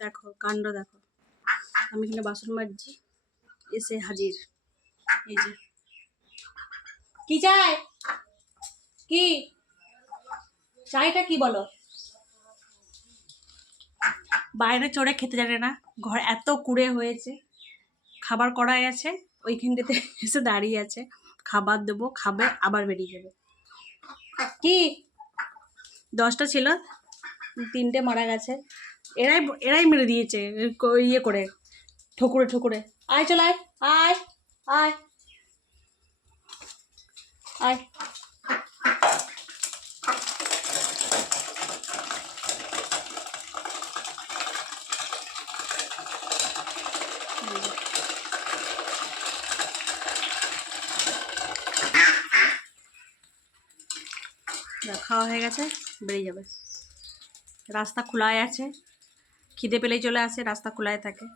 দেখো কাণ্ড দেখো, আমি এখানে বাসন মাজছি, এসে হাজির এই যে। কি চাই? কি চাইটা কি বলো? বাইরে চড়ে খেতে জানে না, ঘর এত কুড়ে হয়েছে, খাবার করাই আছে ওইখানটাতে এসে দাঁড়িয়ে আছে, খাবার দেবো, খাবে, আবার বেরিয়ে যাবে। কি 10টা ছিল, 3টে মারা গেছে, এরাই এরাই মেরে দিয়েছে ইয়ে করে, ঠুকুরে ঠুকুরে। আয় চল, আয় আয় আয় আয়। খাওয়া হয়ে গেছে, বেরিয়ে যাবে। রাস্তা খোলাই আছে, খিদে পেলেই চলে আসে, রাস্তা খোলাই থাকে।